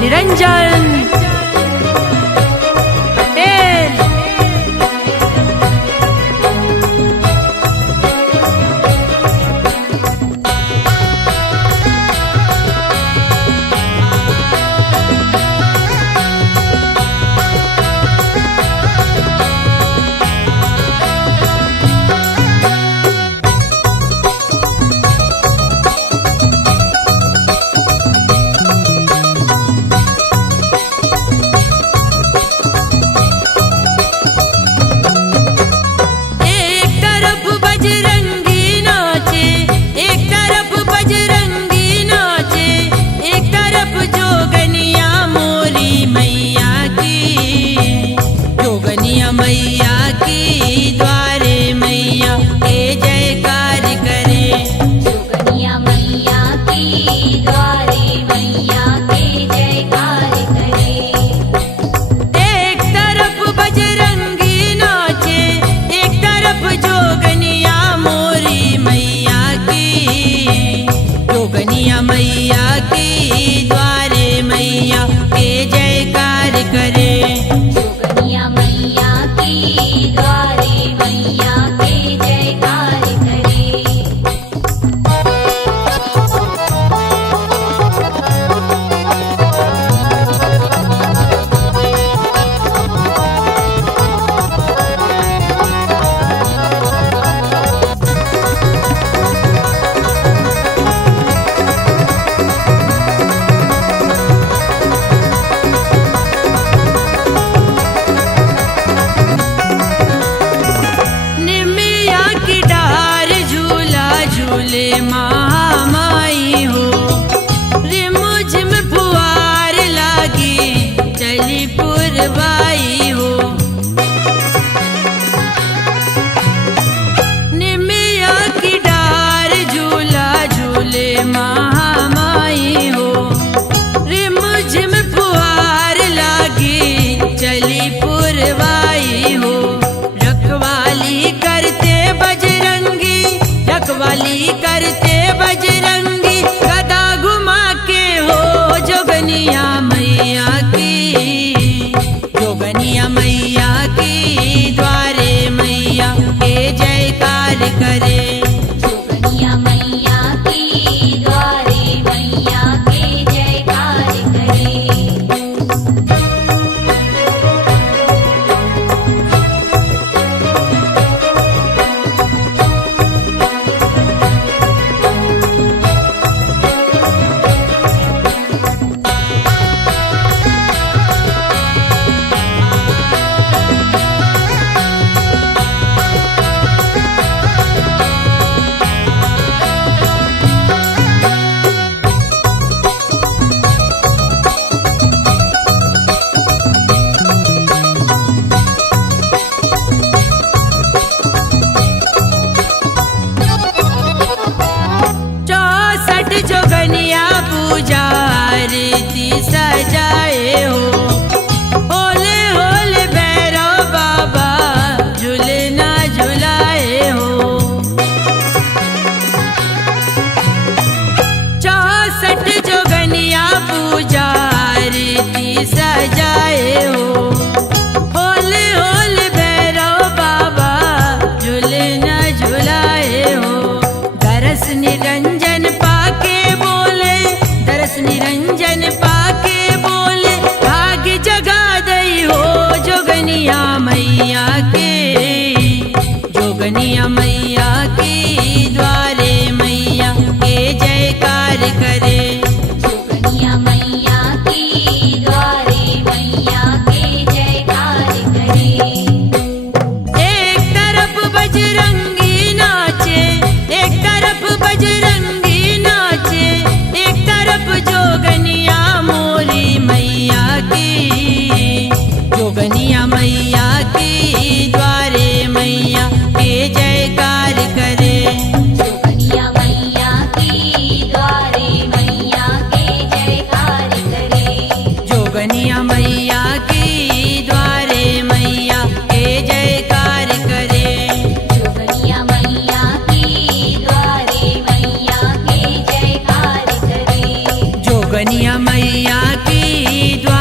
निरंजन पटेल। महामाई हो रिमझिम फुहार लागी चली पुरवाई हो। निमिया की डार झूला झूले महामाई हो रिमझिम फुहार लागी चली पुरवाई हो। रखवाली करते बजरंगी रखवाली करते बजरंगी गदा घुमा के हो जोगनिया मैया की जोगनिया मैया की द्वारे मैया के जयकार करे। जोगनिया मैया की द्वारे मैया के जयकार करे। जोगनिया पूजा आरती सजाए हो होले होले भैरव बाबा झूलना झुलाए हो। 64 जोगनिया पूजा आरती सजाए हो होले होले भैरव बाबा झूलना झुलाए हो। दरस निरंजन निरंजन पाके बोले भाग्य जगा दई हो जोगनिया मैया के जोगनिया मैया के द्वारे मैया के जयकार करे। जोगनिया मैया की द्वारे जोगनिया मैया की द्वार